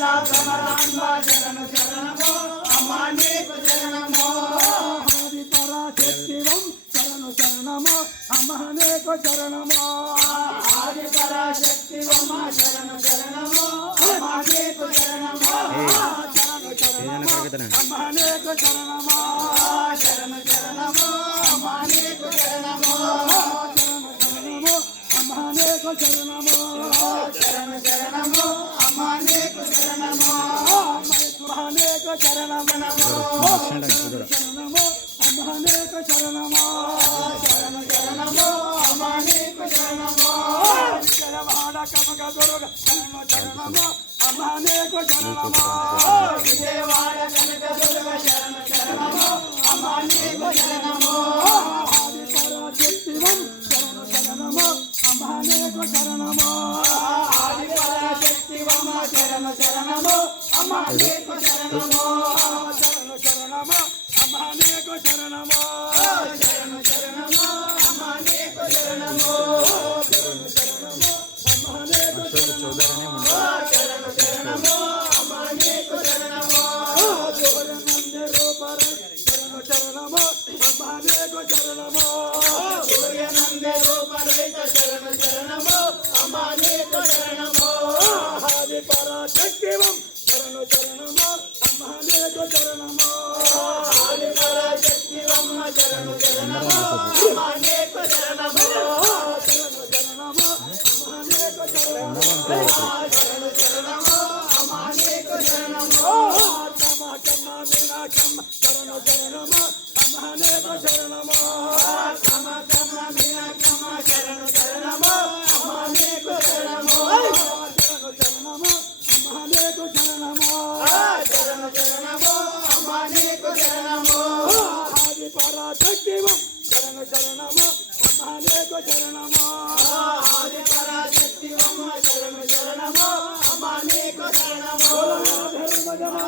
శరణు శరణమో అమ్మా నీకు శరణమో ఆది పరాశక్తివం శరణు శరణమో అమ్మా నీకు శరణమో ఆది పరాశక్తివమ్మ శరణు శరణమో అమ్మా నీకు శరణమో శరణు శరణమో అమ్మా నీకు శరణమో శరణు శరణమో అమ్మా నీకు శరణమో శరణు శరణమో అమ్మా నీకు శరణమో శరణు శరణమో అమ్మా నీకు శరణమో శరణు శరణమో అమ్మా నీకు శరణమో విజయవాడ కనక దుర్గ శరణు శరణమో అమ్మా నీకు శరణమో విజయవాడ కనక దుర్గ శరణు శరణమో అమ్మా నీకు శరణమో ఆది పరాశక్తివం శరణు శరణమో అమ్మా నీకు శరణమో ఆది పరాశక్తివమ్మ శరణు శరణమో అమ్మా నీకు శరణమో శరణు శరణమో అమ్మా నీకు శరణమో శరణు శరణమో అమ్మా నీకు శరణమో శరణు శరణమో అమ్మా నీకు శరణమో శరణు శరణమో అమ్మా నీకు శరణమో సూర్యనంది రూపర శరణు శరణమో అమ్మా నీకు శరణమో సూర్యనందే రూపరహిత శరణు శరణమో అమ్మా నీకు శరణమో ఆది పరాశక్తివం శరణు శరణమో అమ్మా నీకు శరణమో ఆది పరాశక్తివమ్మ శరణు శరణమో అమ్మా నీకు శరణమో శరణు శరణమో అమ్మా నీకు శరణమో శరణు శరణమో అమ్మా నీకు శరణమో కమ మీనాకమ్మ శరణు శరణమో అమ్మా నీకు శరణమో కమ కమ మీనకమ్మ శరణు శరణమో అమ్మా నీకు శరణమో శరణు శరణమో అమ్మా నీకు శరణమో శరణు శరణమో అమ్మా నీకు శరణమో ఆది పరాశక్తివం శరణు శరణమో అమ్మా నీకు శరణమో ఆది పరాశక్తివమ్మ శరణు శరణమో అమ్మా నీకు శరణమో ధర్మజమా